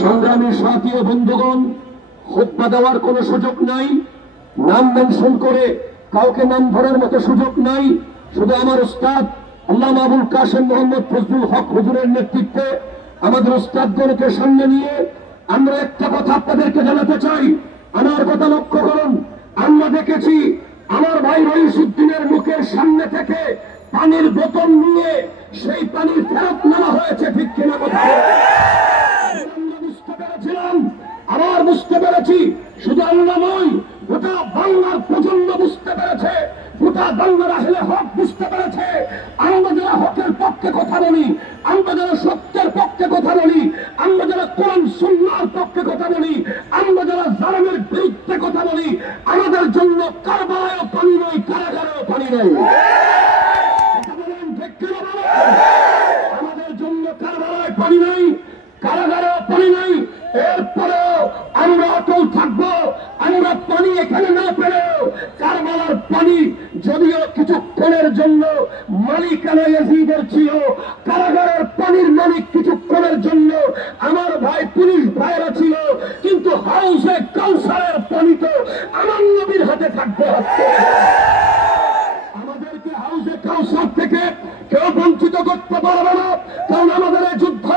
সংগ্রামী সাথী ও বন্ধুগণ, খুতবা দেওয়ার কোনো সুযোগ নাই, নাম মেনশন করে কাউকে নাম ধরার মতো সুযোগ নাই। শুধু আমার উস্তাদ আল্লামা আবুল কাসেম মোহাম্মদ ফজলুল হক হুজুরের নেতৃত্বে আমাদের উস্তাদগণকে সামনে নিয়ে আমরা একটা কথা আপনাদেরকে জানাতে চাই। আমার কথা লক্ষ্য করুন, আমরা দেখেছি আমার ভাই রইসুদ্দিনের মুখের সামনে থেকে পানির বোতল নিয়ে সেই পানি ফেরত নেওয়া হয়েছে, ঠিক কিনা কথা আমরা বুঝতে পেরেছিলাম। আবার বুঝতে পেরেছি, শুধু আমরা নই, গোটা বাংলার প্রজন্ম বুঝতে পেরেছে, গোটা বাংলার আহলে হক বুঝতে পেরেছে। আমরা যারা হকের পক্ষে কথা বলি, আমরা যারা সত্যের পক্ষে কথা বলি, আমরা যারা কোরআন সুন্নাহর পক্ষে কথা বলি, আমরা যারা জালেমের বিরুদ্ধে কথা বলি, আমাদের জন্য কারবালায়ও পানি নয়, কারাগারেও পানি নয়। আমাদের জন্য কারবালায় পানি নাই, কারাগারেও পানি নাই। এরপরেও আমরা অটল থাকবো। আমরা পানি এখানে না পেলেও কারবালার পানি যদিও কিছুক্ষণের জন্য মালিকানা ইয়াজিদের ছিল, কারাগারের পানির মালিক কিছুক্ষণের জন্য আমার ভাই পুলিশ ভাইরা ছিল, কিন্তু হাউসে কাউসারের পানি তো আমার নবীর হাতে থাকতে হচ্ছে। আমাদেরকে হাউসে কাউসার থেকে কেউ বঞ্চিত করতে পারবে না, কারণ আমাদের এই যুদ্ধ,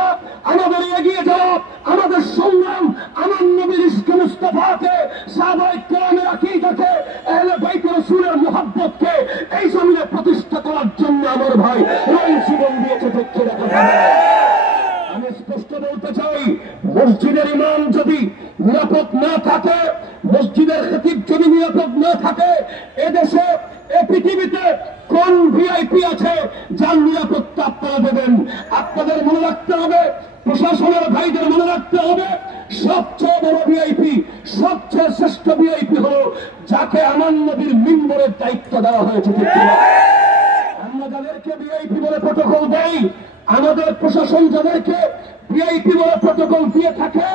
আমাদের এগিয়ে যাওয়া, আমাদের সংগ্রাম আমার নবীর ইশকে মুস্তাফাকে, সাহাবায়ে কেরামের আকীদাকে, আহলে বাইত রাসূলের মুহাব্বতকে এই জমিনে প্রতিষ্ঠা করার জন্য আমার ভাই জীবন দিয়েছে। দেখতে দেখা যাবে। আমি স্পষ্ট বলতে চাই, মসজিদের ইমাম যদি নিরাপদ না থাকে, মসজিদের খতিব যদি নিরাপদ না থাকে, এদেশে এই পৃথিবীতে কোন ভিআইপি আছে যার নিরাপত্তা আপনারা দেবেন? আপনাদের মনে রাখতে হবে, প্রশাসনের ভাইদের মনে রাখতে হবে, সবচেয়ে বড় ভিআইপি, সবচেয়ে শ্রেষ্ঠ ভিআইপি হলো যাকে আমার নবীর মিম্বরের দায়িত্ব দেওয়া হয়েছে। আমরা যাদেরকে ভিআইপি বলে প্রটোকল দেই, আমাদের প্রশাসন যাদেরকে ভিআইপি বলে প্রটোকল দিয়ে থাকে,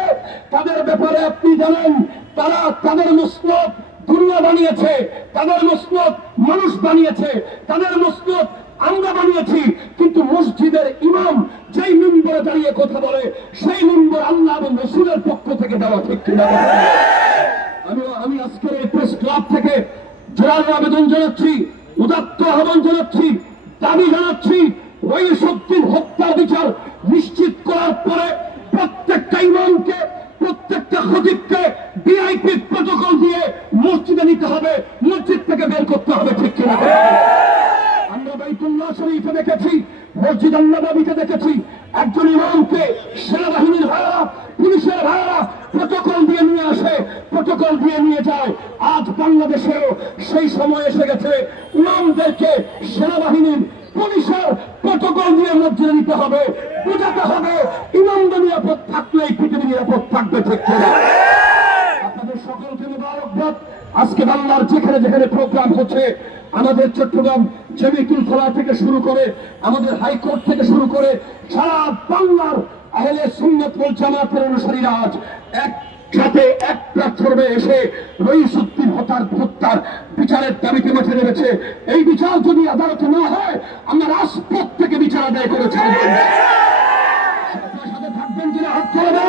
তাদের ব্যাপারে আপনি জানেন, তারা তাদের মসনদ দুনিয়া বানিয়েছে, তাদের মসনদ মানুষ বানিয়েছে, তাদের মসনদ আমরা বানিয়েছি। কিন্তু মসজিদের ইমাম যেই মিম্বরে দাঁড়িয়ে কথা বলে, সেই মিম্বর আল্লাহ এবং রাসূলের পক্ষ থেকে দেওয়া, ঠিক কিনা? আমি আজকের এই প্রেস ক্লাব থেকে জোরালো আবেদন জানাচ্ছি, উদাত্ত আহ্বান জানাচ্ছি, দাবি জানাচ্ছি, রইসুদ্দিন হত্যার বিচার নিশ্চিত করার পরে প্রত্যেকটা ইমামকে, প্রত্যেকটা খতিবকে ভিআইপি প্রটোকল দিয়ে মসজিদে নিতে হবে, মসজিদ থেকে বের করতে হবে, ঠিক কিনা? আমরা বাইতুল্লাহ শরীফে দেখেছি, মসজিদ আন-নববীতে দেখেছি, একজন ইমামকে সেনাবাহিনীর ভাইরা, পুলিশের ভাইরা প্রটোকল দিয়ে নিয়ে আসে, প্রটোকল দিয়ে নিয়ে যায়। আজ বাংলাদেশেও সেই সময় এসে গেছে, ইমামদেরকে সেনাবাহিনীর, পুলিশের প্রটোকল দিয়ে মসজিদে নিতে হবে, বোঝাতে হবে ইমামদের নিরাপদ থাকলেই পৃথিবী নিরাপদ থাকবে, ঠিক কিনা? আপনাদের সকলকে মুবারকবাদ। আজকে বাংলার যেখানে যেখানে প্রোগ্রাম হচ্ছে, আমাদের চট্টগ্রাম জমিয়তুল ফালাহ থেকে শুরু করে, আমাদের হাইকোর্ট থেকে শুরু করে সারা বাংলার আহলে সুন্নাত ওয়াল জামাতের অনুসারীরা আজ একসাথে এক প্ল্যাটফর্মে এসে রইসুদ্দিন হত্যার বিচারের দাবিতে মাঠে নেমেছে। এই বিচার যদি আদালতে না হয়, আমরা রাজপথ থেকে বিচার আদায় করে ছাড়বেন। সাথে থাকবেন কিনা হাত করে দেন।